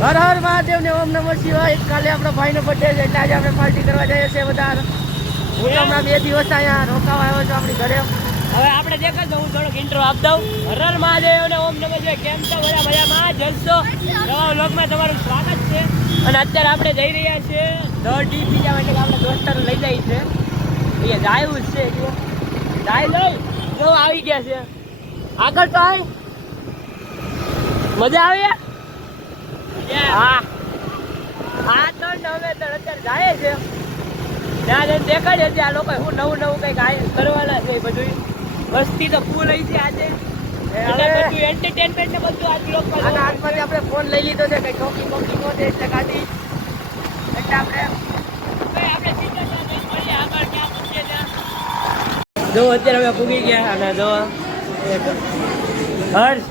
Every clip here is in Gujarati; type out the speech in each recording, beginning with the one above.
હર હર મહાદેવ ને ઓમ નમઃ શિવાય. કાલે આપણો ભાઈનો બર્થડે છે એટલે આજે આપણે પાર્ટી કરવા જઈએ છીએ બધા. હું તો હમણાં 2 દિવસ અહીંયા રોકાવા આવ્યો છું આપણી ઘરે. હવે આપણે દેખાડ દઉં, હું થોડોક ઇન્ટ્રો આપ દઉં. હર હર મહાદેવ ને ઓમ નમઃ શિવાય. કેમ છો બધા? મજામાં? જલસો. નવા વ્લોગમાં તમારું સ્વાગત છે. અને અત્યારે આપણે જઈ રહ્યા છીએ દોઢી પીઝા માટે. આપણે દોસ્તારો લઈ જાય છે. અહીંયા જાયું જ છે. જાય લઈ જો આવી ગયા છે. આગળ તો આવી મજા આવી. હા હા તો અમે અત્યારે જાય છે ત્યાં જઈને દેખાડીએ છીએ આ લોકો શું નવું કંઈક કરવાના છે. બધું મસ્તી તો ફૂલ આવી છે આજે. બધું એન્ટરટેનમેન્ટ ને બધું આજ લોકો હાથમાંથી આપણે ફોન લઈ લીધો છે. કઈ કોકી કોને એટલે ગાડી એટલે આપણે જો અત્યારે અમે પૂગી ગયા. અને જો હર્ષ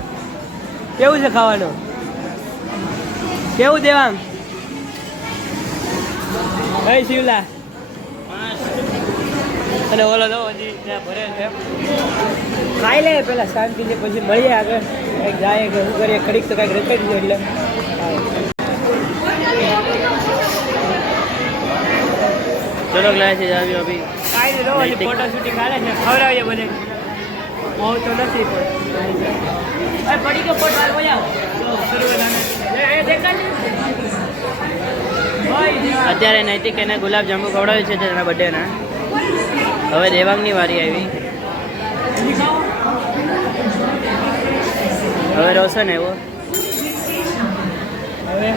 કેવું છે ખાવાનું? કેવું દેવાંગ? કઈ શિવલા અને ઓલો તો હજી ત્યાં ભરે છે. ખાઈ લે પેલા શાંતિથી, પછી મળીએ આગળ. કંઈક જાય કે શું કરીએ, ખડીક તો કંઈક રખડી છે એટલે ચલો ગ્લાસ આવ્યો અભી કાંઈ નહીં. રોજ ફોટો શૂટિંગ હાલે છે. ખવડાવીએ બધે બહુ તો નથી પણ પડી ગયો ફોટો બોલાવો. અત્યારે નૈતિક એને ગુલાબજાંબુ ખવડાવે છે તેના બર્થડેના. હવે દેવાંગની વારી આવી. હવે રોશન આવ્યો. હવે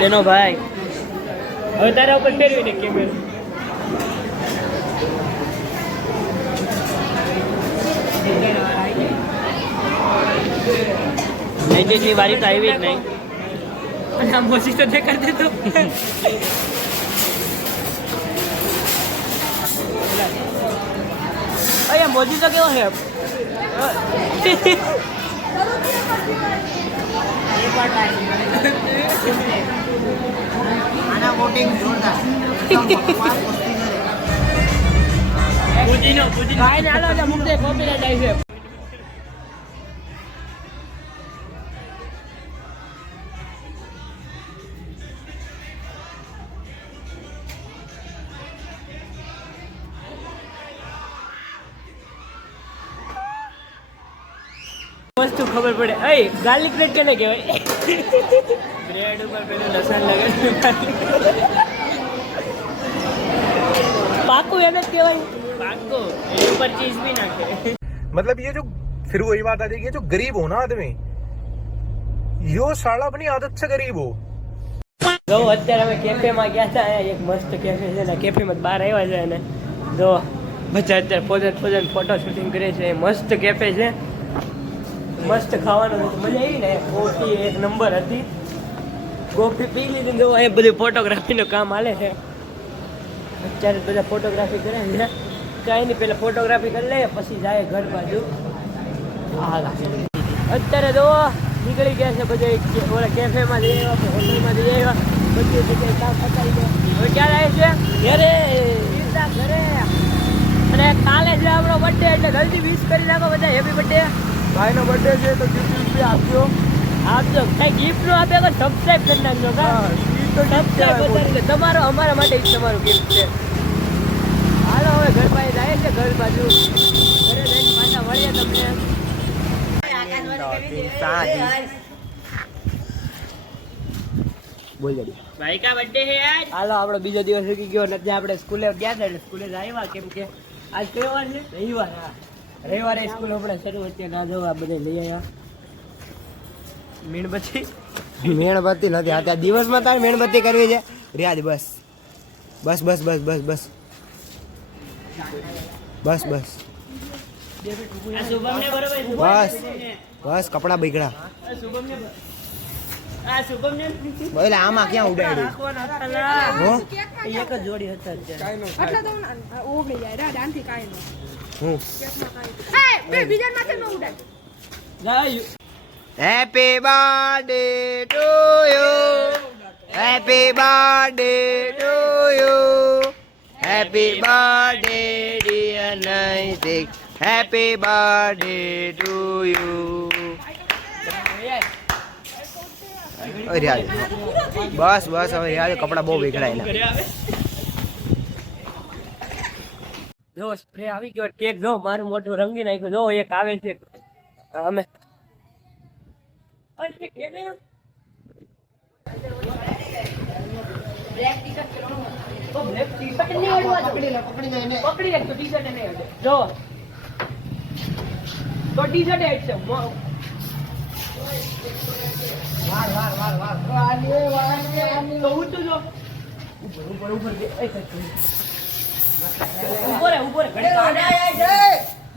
તેનો ભાઈ. હવે તારા ઉપર ફેરવીને કેમેરો. નૈતિકની વારી તો આવી જ નહીં. અને આમ મોસી તો દેખાડ દેતો. અહીંયા મોદી તો કેવો છે? આના વોટિંગ જોરદાર. પૂજીનો ભાઈ ને આલો મુકદે કોપીરાઈટ આવી છે. વસ્તુ ખબર પડે. અય ગાર્લિક બ્રેડ કેને કહેવાય? બ્રેડ ઉપર પેલું લસણ લગાડી પાકું એને જ કહેવાય. પાકું એ ઉપર ચીઝ भी નાખે. मतलब ये जो फिर वही बात आ जाएगी, जो गरीब हो ना आदमी, यो साला अपनी आदत से गरीब हो. જો અત્યારે અમે કેફેમાં ગયા હતા. એક મસ્ત કેફે છે ને કેફેમાં બહાર આવ્યા છે. અને જો બધા અત્યારે પોઝન ફોટો શૂટિંગ કરે છે. મસ્ત કેફે છે, મસ્ત ખાવાનું મજા આવી ને. કોફી એક નંબર હતી. કોફી પી લીધી. જો અહીં બધી ફોટોગ્રાફીનું કામ હાલે છે. અત્યારે બધા ફોટોગ્રાફી કરે છે. કાંઈ નહીં, પહેલાં ફોટોગ્રાફી કરી લઈએ પછી જાય ઘર બાજુ. અત્યારે જો નીકળી ગયા છે બધા. ઓલા કેફેમાં જઈ આવ્યા, હોટલમાં જઈ આવ્યા, બધી જગ્યાએ કામ પતાવી ગયા. હવે ક્યારે આવે છે? ઘરે સીધા ઘરે. અને કાલે છે આપણો બર્થડે એટલે જલ્દી વિશ કરી નાખો બધા. Happy birthday. ભાઈનો બર્થડે છે તો ગિફ્ટ આપજો. કઈ ગિફ્ટ નું આપે તો સબસ્ક્રાઇબ કરી નાખજો. તમારો અમારા માટે તમારું ગિફ્ટ છે. હાલો હવે ઘર પાસે જાય છે. ઘર બાજુ ઘરે જઈને પાછા મળીએ તમને. ભાઈ કા બર્થડે છે આજ. હાલો આપણો બીજો દિવસ ઉગી ગયો નથી. આપણે સ્કૂલે ગયા હતા એટલે સ્કૂલે આવ્યા. કેમ કે આજ કયો વાર છે? રવિવાર. હા, રવિવારે સ્કૂલ આપણે શરૂ હતી. ના જવા બધે લઈ આવ્યા મીણબત્તી. મીણબત્તી નથી આ દિવસમાં તારે મીણબત્તી કરવી છે. રિયાદ બસ બસ બસ બસ બસ બસ બસ બસ બસ બસ કપડા બગડા. બોલે આમાં ક્યાં ઉડાડ્યું? એક જ જોડી હતા happy birthday to you, happy birthday to you, happy birthday dear Naitik, happy birthday to you. હવે રહ્યા દે. બસ બસ હવે રહ્યા દે, કપડાં બહુ વિખરાયેલા. જો સ્પ્રે આવી ગયો, કેક જો મારું મોઢું રંગી નાખ્યું. જો એક આવે છે અમે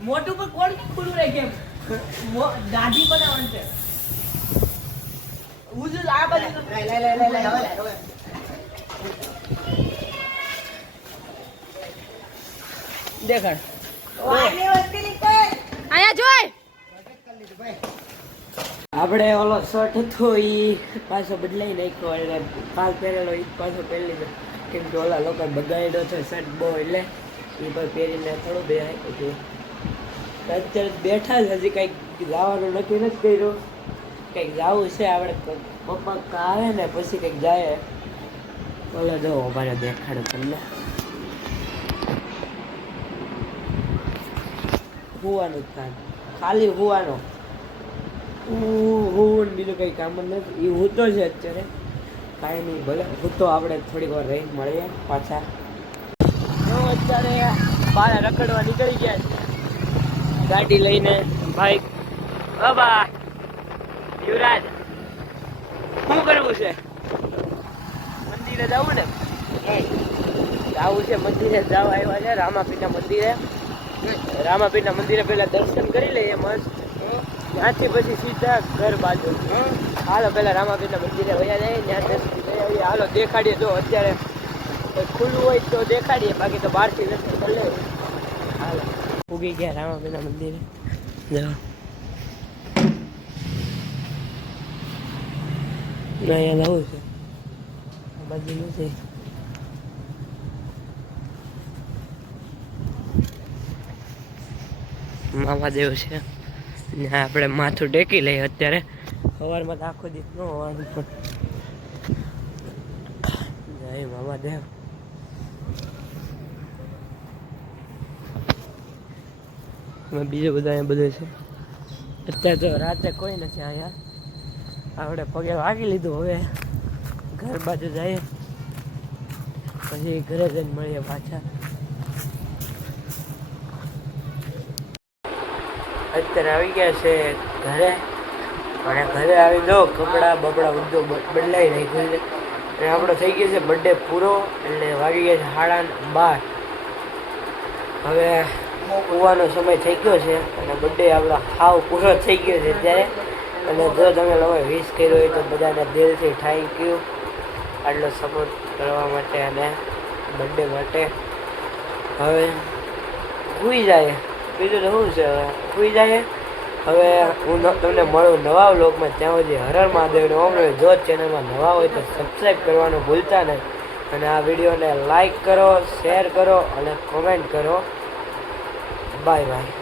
મોટું પર કોણ ખુલ્લું રહે કેમ દાઢી બનાવવાનું છે. આ બાજુ દેખાડ આયા જોઈ આપણે ઓલો શર્ટ હતો એ પાછો બદલાઈ નાખ્યો એટલે કાલ પહેરેલો એ પાછો પહેરી લીધો કેમ કે ઓલા લોકો બગાડ્યો છે શર્ટ બહુ એટલે એ પણ પહેરીને થોડું બે અત્યારે બેઠા જ હજી કંઈક જવાનું નક્કી નથી કર્યું. કંઈક જવું છે આપણે પપ્પા આવે ને પછી કંઈક જાય. ઓલો જો મારે દેખાડો તમને હુવાનું જ કામ, ખાલી હુવાનો. હું બીજું કંઈ કામ જ નથી. એ હૂતો છે અત્યારે, કાંઈ નહીં ભલે હૂતો. આપણે થોડીક વાર રહી મળીએ પાછા. અત્યારે બહાર રખડવા નીકળી ગયા છે ગાડી લઈને, બાઈક. બાબા યુવરાજ શું કરવું છે? મંદિરે જવું ને? જવું છે મંદિરે, જવા આવ્યા છે રામાપીરના મંદિરે. રામાપીરના મંદિરે પહેલા દર્શન કરી લઈએ મસ્ત, ત્યાંથી પછી સીધા ઘર બાજુ. હાલો પહેલા રામાપીરના મંદિરે વયા જાય, ત્યાં દર્શન કરી આવીએ. હાલો દેખાડીએ, જો અત્યારે ખુલ્લું હોય તો દેખાડીએ, બાકી તો બહારથી દર્શન કરી લઈએ. હાલો ઉગી ગયા રામાપીરના મંદિરે. જો અહીંયા જવું છે, આ બાજુ નથી. મામાદેવ છે ને આપણે માથું ટેકી લઈએ. અત્યારે સવારમાં તો આખો દિવસ ન હોવાનું પણ જય મામાદેવ. બીજું બધા અહીંયા બધું છે. અત્યારે તો રાતે કોઈ નથી અહીંયા. આપણે પગે વાગી લીધું, હવે ઘર બાજુ જઈએ પછી ઘરે જઈને મળીએ પાછા. અત્યારે આવી ગયા છે ઘરે, અને ઘરે આવી દો કપડાં બપડા બધું બદલાઈ નાખ્યું છે. અને આપણો થઈ ગયો છે બર્થડે પૂરો, એટલે વાગી ગયા છે 12:30. હવે સુવાનો સમય થઈ ગયો છે અને બર્થડે આપણો હાવ પૂરો થઈ ગયો છે અત્યારે. અને જો તમે લોકોએ વિશ કર્યો હોય તો બધાને દિલથી થેન્ક યુ આટલો સપોર્ટ કરવા માટે અને બર્થડે માટે. હવે સૂઈ જાય, બીજું તો શું છે, હવે સૂઈ જાય. હવે હું તમને મળું નવા વ્લોગમાં, ત્યાં સુધી હર હર મહાદેવને ઓમ નમઃ. જો ચેનલમાં નવા હોય તો સબસ્ક્રાઈબ કરવાનું ભૂલતા નહીં, અને આ વિડીયોને લાઈક કરો, શેર કરો અને કોમેન્ટ કરો. Bye bye.